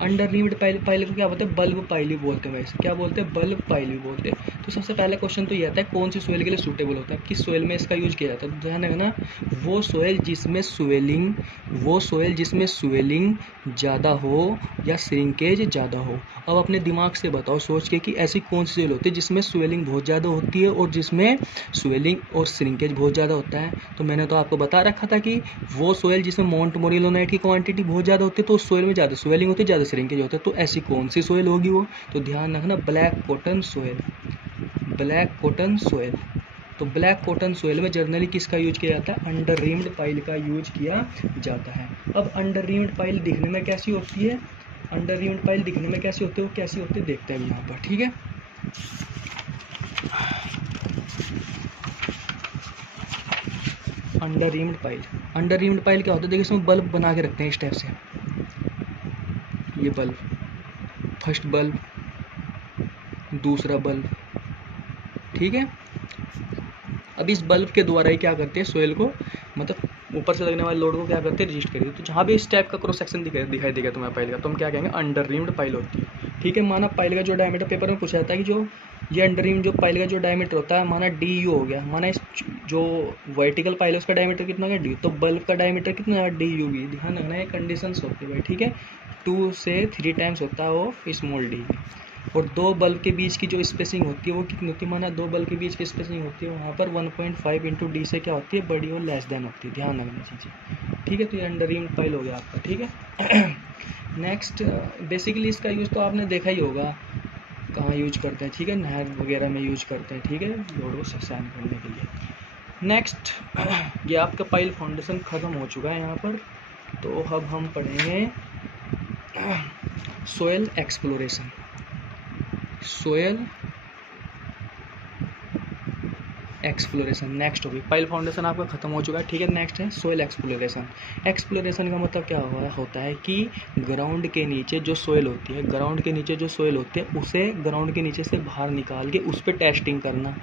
Under reamed pile को क्या बोलते हैं? बल्ब पाइल भी बोलते हैं वैसे। क्या बोलते हैं? बल्ब पाइल भी बोलते हैं। तो सबसे पहला क्वेश्चन तो ये आता है कौन सी सोइल के लिए सूटेबल होता है, किस सोइल में इसका यूज किया जाता है। तो ध्यान रखना, वो सोइल जिसमें स्वेलिंग ज़्यादा हो या श्रिंकेज ज़्यादा हो। अब अपने दिमाग से बताओ सोच के कि ऐसी कौन सी सोइल होती है जिसमें स्वेलिंग बहुत ज़्यादा होती है और जिसमें स्वेलिंग और श्रिंकेज बहुत ज़्यादा होता है। तो मैंने तो आपको बता रखा था कि वो सोइल जिसमें मोंट मोरिलोनाइट की क्वांटिटी बहुत ज़्यादा होती है तो उस सोइल में ज़्यादा स्वेलिंग होती है, ज़्यादा श्रिंकेज होता है। तो ऐसी कौन सी सोइल होगी वो? तो ध्यान रखना, black cotton soil, black cotton soil. तो ब्लैक कॉटन सोइल में जनरली किसका यूज किया जाता है? अंडर रीम्ड पाइल का यूज किया जाता है। अब अंडर रीम्ड पाइल दिखने में कैसी होती है? अंडर रीम्ड पाइल दिखने में कैसी होती है, वो कैसी होती है देखते हैं यहाँ पर, ठीक है। Under reamed pile, under reamed pile क्या होता है? देखिए इसमें बल्ब बना के रखते हैं इस टाइप से। ये बल्ब, फर्स्ट बल्ब, दूसरा बल्ब, ठीक है। अब इस बल्ब के द्वारा ही क्या करते हैं, सोयल को मतलब ऊपर से लगने वाले लोड को क्या करते हैं, रजिस्ट करिए। तो जहाँ भी इस टाइप का क्रॉस सेक्शन दिखाई देगा तुम्हें पाइल का, तो हम क्या कहेंगे, अंडर रिम्ड पाइल होती है। ठीक है, माना पाइल का जो डायमीटर, पेपर में पूछा जाता है कि जो ये अंडर रिम जो पाइल का जो डायमीटर होता है, माना डी यू हो गया, माना इस जो वर्टिकल पाइल है उसका डायमीटर कितना है, डी, तो बल्ब का डायमीटर कितना है, डी यू भी। ध्यान रखना है, कंडीशंस होती है भाई। ठीक है, 2 से 3 टाइम्स होता है ऑफ स्मॉल डी। और दो बल्ब के बीच की जो स्पेसिंग होती है वो कितनी होती है, माना दो बल्ब के बीच की स्पेसिंग होती है वहाँ पर 1.5 इंटू डी से क्या होती है, बड़ी और लेस देन होती है। ध्यान रखना चीज़ें। ठीक है, तो ये अंडर रिम पाइल हो गया आपका। ठीक है, नेक्स्ट बेसिकली इसका यूज़ तो आपने देखा ही होगा, कहाँ यूज करते हैं। ठीक है, नहर वगैरह में यूज करते हैं। ठीक है, लोड को सहन करने के लिए। नेक्स्ट ये आपका पाइल फाउंडेशन ख़त्म हो चुका है यहाँ पर। तो अब हम पढ़ेंगे soil exploration. Soil exploration next होगी। पाइल फाउंडेशन आपका खत्म हो चुका है। ठीक है, नेक्स्ट है सोयल एक्सप्लोरेशन। एक्सप्लोरेशन का मतलब क्या होता है कि ग्राउंड के नीचे जो सोयल होती है, ग्राउंड के नीचे जो सोयल होती है उसे ग्राउंड के नीचे से बाहर निकाल के उस पर टेस्टिंग करना,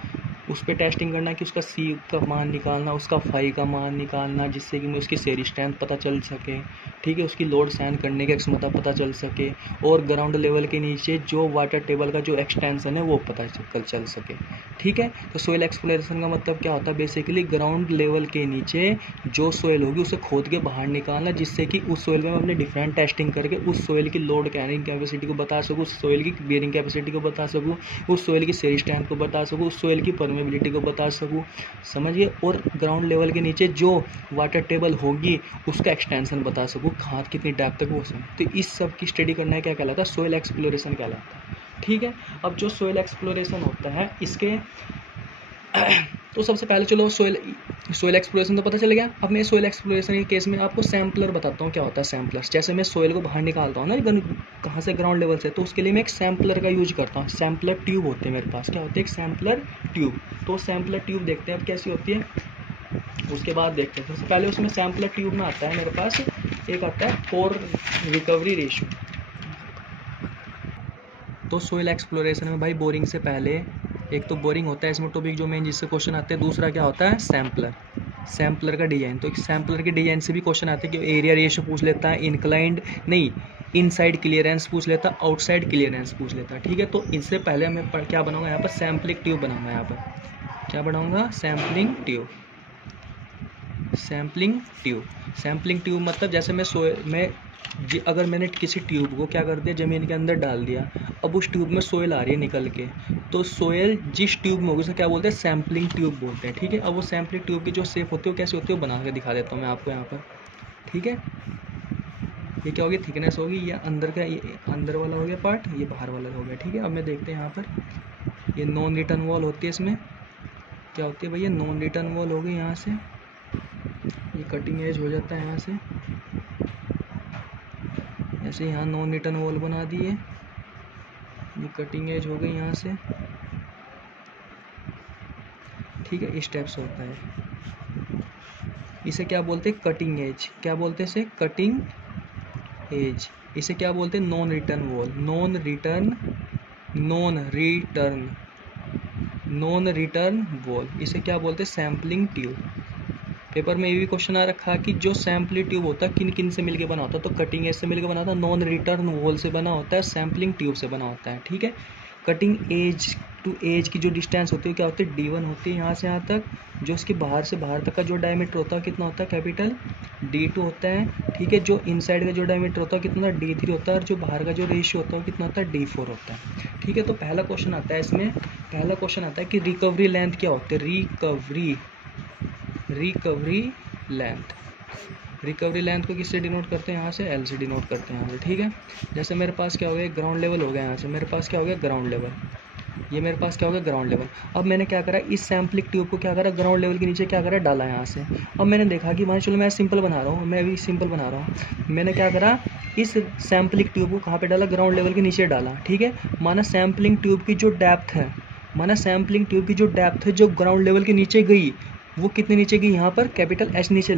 उस पर टेस्टिंग करना कि उसका सी का मान निकालना, उसका फाई का मान निकालना, जिससे कि उसकी सेरी स्ट्रेंथ पता चल सके। ठीक है, उसकी लोड सहन करने की क्षमता पता चल सके, और ग्राउंड लेवल के नीचे जो वाटर टेबल का जो एक्सटेंशन है वो पता चल सके। ठीक है, तो सोयल एक्सप्लोरेशन का मतलब क्या होता है, बेसिकली ग्राउंड लेवल के नीचे जो सोयल होगी उसे खोद के बाहर निकालना, जिससे कि उस सोयल में अपने डिफरेंट टेस्टिंग करके उस सोयल की लोड कैरिंग कैपेसिटी को बता सकूँ, उस सोयल की बेयरिंग कैपेसिटी को बता सकूँ, उस सोयल की सेरी स्ट्रेंथ को बता सकूँ, उस सोयल की परमेबिलिटी को बता सकूँ। समझिए, और ग्राउंड लेवल के नीचे जो वाटर टेबल होगी उसका एक्सटेंशन बता सकूँ, कहाँ कितनी डेप्थ तक हो सकती। तो इस सब की स्टडी करना है, क्या कहलाता है, सोयल एक्सप्लोरेशन कहलाता है। ठीक है, अब जो सोयल एक्सप्लोरेशन होता है इसके तो सबसे पहले चलो सोयल एक्सप्लोरेशन तो पता चल गया। अब मैं सोयल एक्सप्लोरेशन के केस में आपको सैम्पलर बताता हूँ क्या होता है सैम्पलर। जैसे मैं सोयल को बाहर निकालता हूँ ना कहाँ से, ग्राउंड लेवल से, तो उसके लिए मैं एक सैम्पलर का यूज करता हूँ। सैम्पलर ट्यूब होते हैं मेरे पास, क्या होते हैं, एक सैम्पलर ट्यूब। तो सैम्पलर ट्यूब देखते हैं अब कैसी होती है, उसके बाद देखते हैं। सबसे पहले उसमें सैम्पलर ट्यूब में आता है मेरे पास एक आता है पोर रिकवरी रेशियो। तो सोयल एक्सप्लोरेशन में भाई बोरिंग से पहले एक तो बोरिंग होता है इसमें टॉपिक जो मेन जिससे क्वेश्चन आते हैं, दूसरा क्या होता है, सैम्पलर का डिजाइन। तो एक सैम्पलर के डिजाइन से भी क्वेश्चन आते हैं कि एरिया रेशियो पूछ लेता है, इंक्लाइंड नहीं, इनसाइड क्लियरेंस पूछ लेता, आउटसाइड क्लियरेंस पूछ लेता। ठीक है, तो इससे पहले मैं क्या बनाऊंगा यहाँ पर, सैम्पलिंग ट्यूब बनाऊंगा। यहाँ पर क्या बनाऊंगा, सैम्पलिंग ट्यूब। सैम्पलिंग ट्यूब मतलब जैसे मैं अगर मैंने किसी ट्यूब को क्या कर दिया, ज़मीन के अंदर डाल दिया, अब उस ट्यूब में सोयल आ रही है निकल के, तो सोयल जिस ट्यूब में होगी उसे क्या बोलते हैं, सैम्पलिंग ट्यूब बोलते हैं। ठीक है, अब वो सैम्पलिंग ट्यूब की जो शेप होती है वो कैसे होती है वो बना के दिखा देता हूँ मैं आपको यहाँ पर। ठीक है, ये क्या होगी, थिकनेस होगी, ये अंदर का, ये अंदर वाला हो गया पार्ट, ये बाहर वाला हो गया। ठीक है, अब मैं देखते हैं यहाँ पर, ये नॉन रिटर्न वॉल होती है, इसमें क्या होती है भैया, नॉन रिटर्न वॉल होगी। यहाँ से ये कटिंग एज हो जाता है, यहाँ से ऐसे यहाँ नॉन रिटर्न वॉल बना दिए, ये कटिंग एज हो गई यहाँ से। ठीक है, इस टाइप से होता है, इसे क्या बोलते हैं, कटिंग एज। क्या बोलते हैं इसे, कटिंग एज। इसे क्या बोलते हैं, non return wall, non return wall. इसे क्या बोलते हैं, सैम्पलिंग ट्यूब। पेपर में ये भी क्वेश्चन आ रखा कि जो सैम्पलिंग ट्यूब होता है किन किन से मिलके बना होता है, तो कटिंग एज से मिलके बना होता है, नॉन रिटर्न वॉल से बना होता है, सैम्पलिंग ट्यूब से बना होता है। ठीक है, कटिंग एज टू एज की जो डिस्टेंस होती है क्या होती है, D1 होती है यहाँ से यहाँ तक। जो उसके बाहर से बाहर तक का जो डायमीटर होता है कितना होता है, कैपिटल D2 होता है। ठीक है, जो इनसाइड का जो डायमीटर होता है कितना, D3 होता है, और जो बाहर का जो रेशियो होता है कितना होता है, D4 होता है। ठीक है, तो पहला क्वेश्चन आता है इसमें, पहला क्वेश्चन आता है कि रिकवरी लेंथ क्या होती है, रिकवरी लेंथ को किससे डिनोट करते हैं, यहाँ से L से डिनोट करते हैं यहाँ से। ठीक है, जैसे मेरे पास क्या हो गया, ग्राउंड लेवल हो गया, यहाँ से मेरे पास क्या हो गया, ग्राउंड लेवल, ये मेरे पास क्या हो गया, ग्राउंड लेवल। अब मैंने क्या करा, इस सैम्पलिंग ट्यूब को क्या करा, ग्राउंड लेवल के नीचे क्या करा, डाला यहाँ से। अब मैंने देखा कि मान चलो मैं सिंपल बना रहा हूँ, मैं भी सिंपल बना रहा हूँ। मैंने क्या करा, इस सैम्पलिंग ट्यूब को कहाँ पे डाला, ग्राउंड लेवल के नीचे डाला। ठीक है, माना सैम्पलिंग ट्यूब की जो डेप्थ है, जो ग्राउंड लेवल के नीचे गई, वो कितने नीचे गई, यहाँ पर कैपिटल H नीचे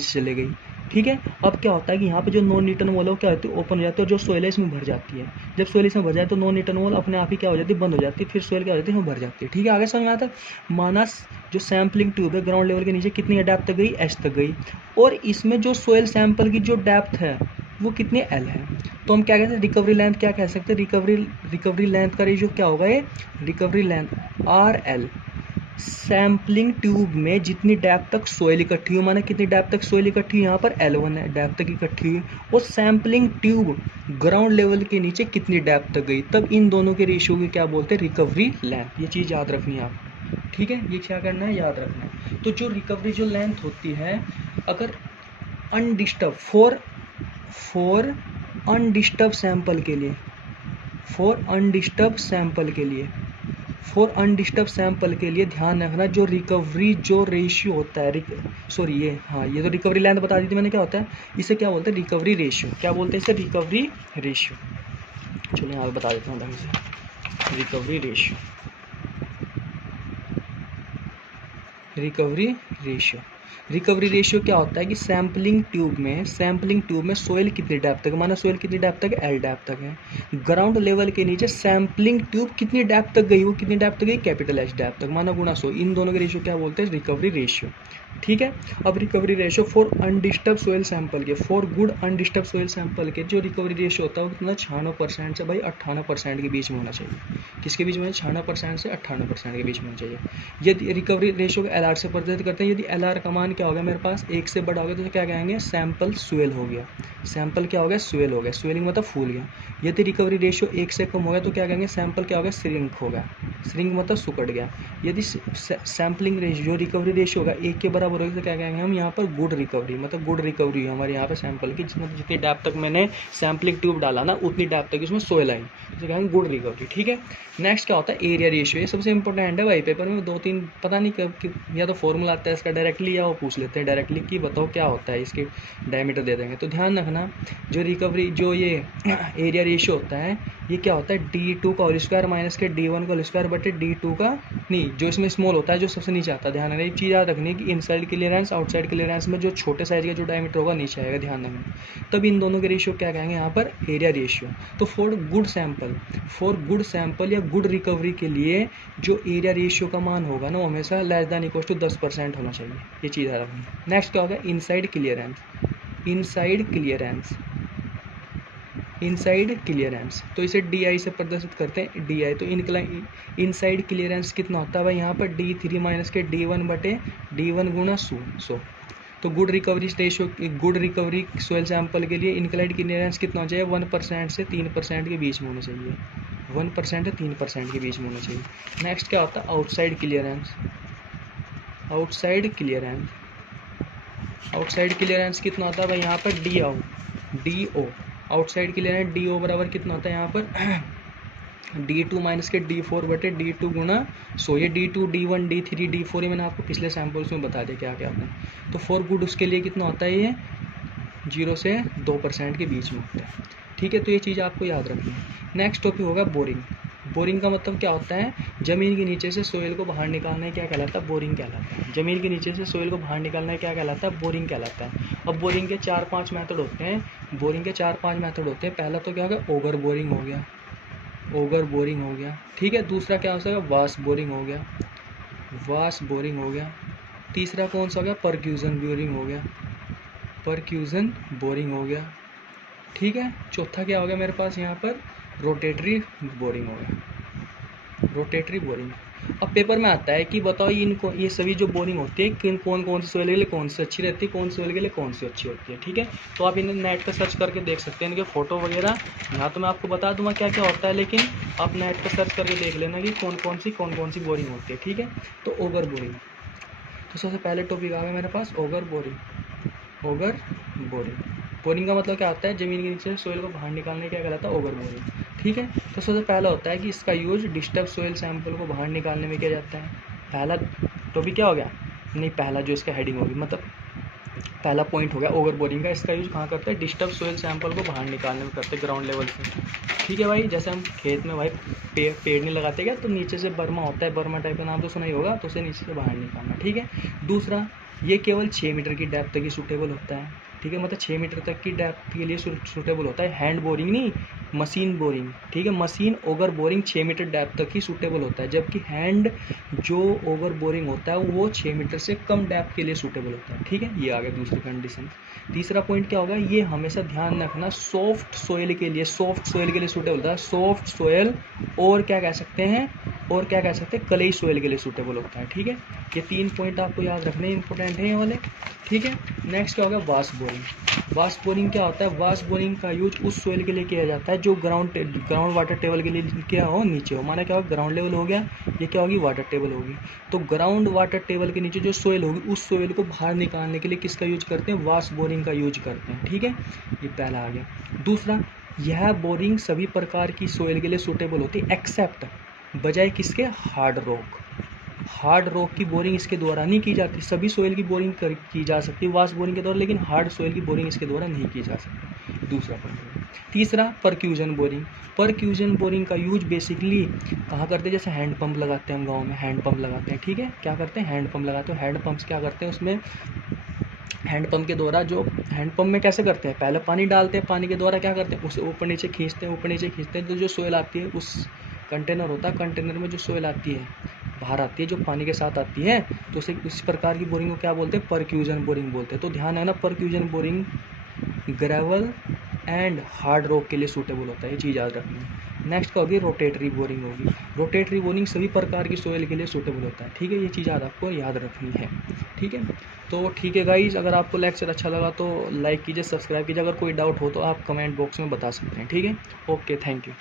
चले गई। ठीक है। अब क्या होता है कि यहाँ पे जो नॉन रिटर्न वॉल है वो क्या होती है, ओपन हो जाती है और जो सोइल है इसमें भर जाती है। जब सोइल इसमें भर जाए तो नॉन रिटर्न वॉल अपने आप ही क्या हो जाती है, बंद हो जाती है, फिर सोइल क्या हो जाती है, इसमें भर जाती है। ठीक है, आगे समझ में आता है। माना जो सैम्पलिंग ट्यूब है ग्राउंड लेवल के नीचे कितनी डेप्थ तक गई, एच तक गई, और इसमें जो सोइल सैंपल की जो डेप्थ है वो कितनी एल है। तो हम क्या कहते हैं, रिकवरी लेंथ क्या कह सकते हैं, रिकवरी लेंथ का रेशियो क्या होगा, ये recovery length R L. Sampling tube में जितनी डेप्थ तक सोइल इकट्ठी हुई, माने कितनी डेप्थ तक सोइल इकट्ठी हुई, यहाँ पर L1 है, डेप्थ तक इकट्ठी हुई, और सैम्पलिंग ट्यूब ग्राउंड लेवल के नीचे कितनी डेप्थ तक गई, तब इन दोनों के रेशियो को क्या बोलते हैं, रिकवरी लेंथ। ये चीज़ याद रखनी है आपको। ठीक है, ये क्या करना है, याद रखना है। तो जो रिकवरी जो लेंथ होती है, अगर अनडिस्टर्ब फॉर अनडिस्टर्ब सैंपल के लिए, फॉर अनडिस्टर्ब सैंपल के लिए ध्यान रखना, जो रिकवरी जो रेशियो होता है, सॉरी ये हाँ, ये तो रिकवरी लेंथ बता दी थी मैंने, क्या होता है इसे क्या बोलते हैं, रिकवरी रेशियो। क्या बोलते हैं इसे, रिकवरी रेशियो। चलिए यहाँ बता देता हूँ ढंग से, recovery ratio, recovery ratio. Recovery ratio क्या होता है कि सैम्पलिंग ट्यूब में सोइल कितनी डेप्थ तक, माना सोइल कितनी डेप्थ तक, एल डेप्थ तक है, ग्राउंड लेवल के नीचे सैम्पलिंग ट्यूब कितनी डेप्थ तक गई, वो कितनी डेप्थ तक गई, कैपिटल एच डेप्थ तक, माना गुणा 100, इन दोनों के रेशियो क्या बोलते हैं, रिकवरी रेशियो। ठीक है। अब recovery ratio for undisturb soil sample के, for good undisturb soil sample के जो रिकवरी रेशियो होता है वो कितना 96% से भाई 98% के बीच में होना चाहिए। किसके बीच में, 96% से 98% के बीच में होना चाहिए। यदि रिकवरी रेशियो को एलआर से प्रदर्शित करते हैं, यदि एलआर का मान क्या होगा मेरे पास, 1 से बड़ा हो गया तो क्या कहेंगे, सैंपल स्वेल हो गया, सैंपल क्या हो गया, स्वेल हो गया, स्वेलिंग मतलब फूल गया। यदि रिकवरी रेशियो 1 से कम हो गया तो क्या कहेंगे, सैंपल क्या हो गया, श्रिंक हो गया, श्रिंक मतलब सुकड़ गया। यदि सैम्पलिंग रेशियो जो रिकवरी रेशियो होगा 1 के बराबर होगा तो क्या कहेंगे हम यहाँ पर, गुड रिकवरी, मतलब गुड रिकवरी है हमारे यहाँ पे सैंपल की, जितनी डेप्थ तक मैंने सैम्पलिंग ट्यूब डाला ना उतनी डेप्थ तक इसमें सोइल आई, तो कहेंगे गुड रिकवरी। ठीक है। नेक्स्ट क्या होता है, एरिया रेशियो। ये सबसे इंपॉर्टेंट है भाई, पेपर में 2-3 पता नहीं कब या तो फॉर्मूला आता है इसका डायरेक्टली, या वो पूछ लेते हैं डायरेक्टली कि बताओ क्या होता है, इसके डायमीटर दे देंगे। तो ध्यान रखना, जो रिकवरी जो ये एरिया रेशियो होता है, ये क्या होता है, D2 का होल स्क्वायर माइनस के D1 का होल स्क्वायर बटे D2 का, नहीं जो इसमें स्मॉल होता है जो सबसे नीचे आता है, ध्यान रखना एक चीज़ याद रखनी है कि इनसाइड क्लियरेंस आउटसाइड क्लियरेंस में जो छोटे साइज का जो डायमीटर होगा नीचे आएगा, ध्यान रखना। तब इन दोनों के रेशियो क्या कहेंगे यहाँ पर, एरिया रेशियो। तो फॉर गुड सैंपल या गुड रिकवरी के लिए जो एरिया रेशियो का मान होगा ना वो हमेशा लेस दैन इक्वल टू 10% होना चाहिए, ये चीज़ याद रखना। नेक्स्ट क्या होगा, इनसाइड क्लियरेंस, तो इसे DI से प्रदर्शित करते हैं, DI। तो इनसाइड क्लियरेंस कितना होता है भाई यहाँ पर, D3 माइनस के D1 बटे D1 गुणा 100। तो गुड रिकवरी सोइल सैंपल के लिए इनक्लाइड क्लियरेंस कितना होना चाहिए, 1% से 3% के बीच में होना चाहिए, 1% से 3% के बीच में होना चाहिए। नेक्स्ट क्या होता है, आउटसाइड क्लियरेंस कितना होता है भाई यहाँ पर, DO आउटसाइड क्लियरेंस DO बराबर कितना होता है यहाँ पर, D2 माइनस के D4 बटे D2 गुणा 100। ये D2 D1 D3 D4 ये मैंने आपको पिछले सैम्पल्स में बता दिया क्या क्या होता है। तो फॉर गुड उसके लिए कितना होता है, ये 0 से 2% के बीच में होता है। ठीक है, तो ये चीज़ आपको याद रखनी है। नेक्स्ट टॉपिक होगा बोरिंग का मतलब क्या होता है, जमीन के नीचे से सोइल को बाहर निकालना है, क्या कहलाता है, बोरिंग कहलाता है। जमीन के नीचे से सोइल को बाहर निकालना है क्या कहलाता है, बोरिंग कहलाता है। अब बोरिंग के 4-5 मेथड होते हैं, पहला तो क्या होगा, ओगर बोरिंग हो गया, ठीक है। दूसरा क्या हो सकता है, वास बोरिंग हो गया, तीसरा कौन सा हो गया, परक्यूजन बोरिंग हो गया, ठीक है। चौथा क्या हो गया मेरे पास यहाँ पर, रोटेटरी बोरिंग हो गया। अब पेपर में आता है कि बताओ ये सभी जो बोरिंग होती है कौन सी सोइल के लिए कौन सी अच्छी रहती है, कौन सी सोइल के लिए कौन सी अच्छी होती है, ठीक है। तो आप इन्हें नेट पर सर्च करके देख सकते हैं, इनके फोटो वगैरह। यहाँ तो मैं आपको बता दूंगा क्या क्या होता है, लेकिन आप नेट पर सर्च करके देख लेना कि कौन कौन सी बोरिंग होती है, ठीक है। तो ओगर बोरिंग, तो सबसे पहले टॉपिक आ गया मेरे पास ओगर बोरिंग का मतलब क्या होता है, जमीन के नीचे सोइल को बाहर निकालने क्या कहलाता है, ओगर बोरिंग, ठीक है। तो सबसे पहला होता है कि इसका यूज डिस्टर्ब सोइल सैंपल को बाहर निकालने में किया जाता है। पहला टॉपिक क्या हो गया, नहीं पहला जो इसका हेडिंग होगी, मतलब पहला पॉइंट हो गया ओवर बोरिंग का। इसका यूज कहाँ करते हैं, डिस्टर्ब सोइल सैंपल को बाहर निकालने में करते हैं, ग्राउंड लेवल से, ठीक है भाई। जैसे हम खेत में भाई पेड़ नहीं लगाते क्या, तो नीचे से बर्मा होता है, बर्मा टाइप का नाम तो सुना ही होगा, तो उसे नीचे से बाहर निकालना, ठीक है। दूसरा, ये केवल 6 मीटर की डेप्थ तक ही सूटेबल होता है। ठीक है, मतलब 6 मीटर तक की डेप्थ के लिए सूटेबल होता है। हैंड बोरिंग नहीं, मशीन बोरिंग, ठीक है, machine auger boring 6 meter depth तक ही सूटेबल होता है, जबकि हैंड जो ओवर बोरिंग होता है वो 6 मीटर से कम डेप्थ के लिए सूटेबल होता है। ठीक है, ये आ गया दूसरी कंडीशन। तीसरा पॉइंट क्या होगा, ये हमेशा ध्यान रखना सॉफ्ट सोयल के लिए, सॉफ्ट सोयल के लिए सूटेबल होता है। सॉफ्ट सोयल और क्या कह सकते हैं, और क्या कह सकते हैं, क्ले सोयल के लिए सूटेबल होता है। ठीक है, ये 3 पॉइंट आपको याद रखने इंपॉर्टेंट है ये वाले। ठीक है, नेक्स्ट क्या होगा, वाश बोरिंग। वाश बोरिंग क्या होता है, वाश बोरिंग का यूज उस सोयल के लिए किया जाता है जो ग्राउंड वाटर टेबल के लिए क्या हो, नीचे हो। माना क्या हो, ग्राउंड लेवल हो गया, ये क्या होगी, वाटर टेबल होगी। तो ग्राउंड वाटर टेबल के नीचे जो सोयल होगी, उस सोयल को बाहर निकालने के लिए किसका यूज करते हैं, वाश बोरिंग का यूज करते हैं। ठीक है, ये पहला आ गया। दूसरा, यह बोरिंग सभी प्रकार की सोयल के लिए सूटेबल होती है एक्सेप्ट, बजाय किसके, हार्ड रॉक। हार्ड रॉक की बोरिंग इसके द्वारा नहीं की जाती। सभी सोयल की बोरिंग की जा सकती है वाश बोरिंग के द्वारा, लेकिन हार्ड सोयल की बोरिंग इसके द्वारा नहीं की जा सकती। दूसरा पॉइंट। तीसरा, परक्यूजन बोरिंग। परक्यूजन बोरिंग का यूज बेसिकली कहाँ करते हैं, जैसे हैंड पंप लगाते हैं हम गाँव में, हैंड पंप लगाते हैं। ठीक है, क्या करते हैं, हैंड पंप लगाते हैं। हैंड पंप्स क्या करते हैं, उसमें हैंड पंप के द्वारा, जो हैंड पंप में कैसे करते हैं, पहले पानी डालते हैं, पानी के द्वारा क्या करते हैं, उसे ऊपर नीचे खींचते हैं, ऊपर नीचे खींचते हैं, तो जो सोयल आती है, उस कंटेनर होता है, कंटेनर में जो सोयल आती है, बाहर आती है, जो पानी के साथ आती है, तो उसे इस प्रकार की बोरिंग को क्या बोलते हैं, परक्यूजन बोरिंग बोलते हैं। तो ध्यान है ना, percussion boring gravel and hard rock के लिए सूटेबल होता है, ये चीज़ याद रखनी है। नेक्स्ट क्या होगी, रोटेटरी बोरिंग होगी। रोटेटरी बोरिंग सभी प्रकार की सोयल के लिए सूटेबल होता है। ठीक है, ये चीज़ आपको याद रखनी है। ठीक है, तो ठीक है गाइज, अगर आपको लेक्चर अच्छा लगा तो लाइक कीजिए, सब्सक्राइब कीजिए। अगर कोई डाउट हो तो आप कमेंट बॉक्स में बता सकते हैं। ठीक है, ओके, थैंक यू।